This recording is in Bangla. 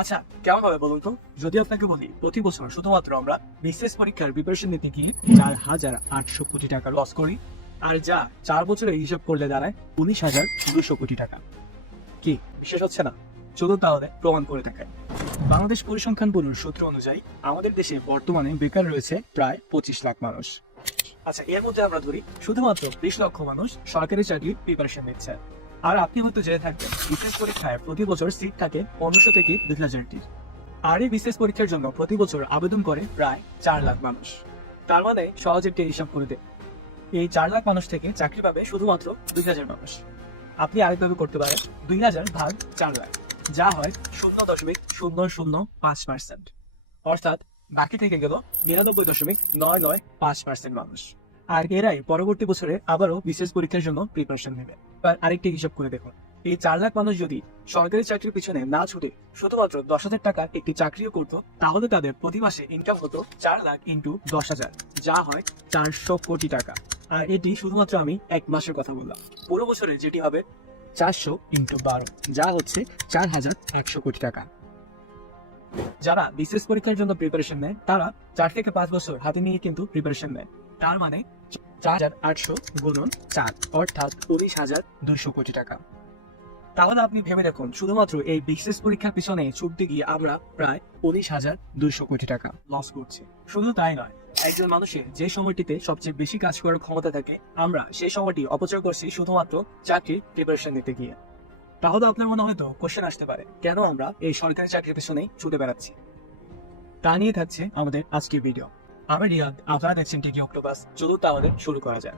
আচ্ছা, কেমন হবে বলুন তো? যদি আপনাকে বলি প্রতি বছর শুধুমাত্র আমরা বিসিএস পরীক্ষার প্রিপারেশন নিতে গিয়ে 4,800 কোটি টাকা লস করি, আর যা 4 বছরে হিসাব করলে দাঁড়ায় 19,200 কোটি টাকা। কি বিশেষ হচ্ছে না? চলুন তাহলে প্রমাণ করে দেখায়। বাংলাদেশ পরিসংখ্যান ব্যুরোর সূত্র অনুযায়ী আমাদের দেশে বর্তমানে বেকার রয়েছে প্রায় 25 লাখ মানুষ। আচ্ছা, এর মধ্যে আমরা ধরি শুধুমাত্র 20 লক্ষ মানুষ সরকারি চাকরির প্রিপারেশন নিচ্ছে। আর আপনি হয়তো জেনে থাকবেন বিসিএস পরীক্ষায় প্রতি বছর সিট থাকে 1500 থেকে 2000টি। আর এই বিসিএস পরীক্ষার জন্য প্রতি বছর আবেদন করে প্রায় 4 লাখ মানুষ। তার মানে সহজ একটি হিসাব করে দেন, এই 4 লাখ মানুষ থেকে চাকরি পাবে শুধুমাত্র 2000 মানুষ। আপনি আরেকভাবে করতে পারেন 2000 ভাগ 4 লাখ, যা হয় 0.0005%। অর্থাৎ বাকি থেকে গেল 99.995% মানুষ। আর এরাই পরবর্তী বছরে আবারও বিশেষ পরীক্ষার জন্য প্রিপারেশন নেবে। এবার আরেকটি হিসাব করে দেখুন, এই 4 লাখ মানুষ যদি সরকারি চাকরির পিছনে না ছুটে শুধুমাত্র 10,000 টাকার একটি চাকরিও করতো, তাহলে তাদের প্রতি মাসে ইনকাম হতো 4 লাখ ইন্টু 10,000, যা হয় 400 কোটি টাকা। আর এটি শুধুমাত্র আমি এক মাসের কথা বললাম। পুরো বছরে যেটি হবে 400 ইন্টু 12, যা হচ্ছে 4,800 কোটি টাকা। যারা বিসিএস পরীক্ষার জন্য প্রিপারেশন নেয় তারা 4 থেকে 5 বছর হাতে নিয়ে কিন্তু প্রিপারেশন নেয়। তার মানে 4,800 গুণন 4, অর্থাৎ 19,200 কোটি টাকা। তাহলে আপনি ভেবে দেখুন, শুধুমাত্র এই বিসিএস পরীক্ষার পিছনে ছুটতে গিয়ে আমরা প্রায় 19,200 কোটি টাকা লস করছি। শুধু তাই নয়, একজন মানুষের যে সময়টিতে সবচেয়ে বেশি কাজ করার ক্ষমতা থাকে, আমরা সেই সময়টি অপচয় করছি শুধুমাত্র চাকরির প্রিপারেশন নিতে গিয়ে। তাহলে আপনার মনে হয়তো কোশ্চেন আসতে পারে, কেন আমরা এই সরকারি চাকরির পেছনেই ছুটে বেড়াচ্ছি? তা নিয়ে থাকছে আমাদের আজকের ভিডিও। আমি রিয়াদ, আপনারা দেখছেন টিকি অক্টোপাস। চলুন তাহলে শুরু করা যায়।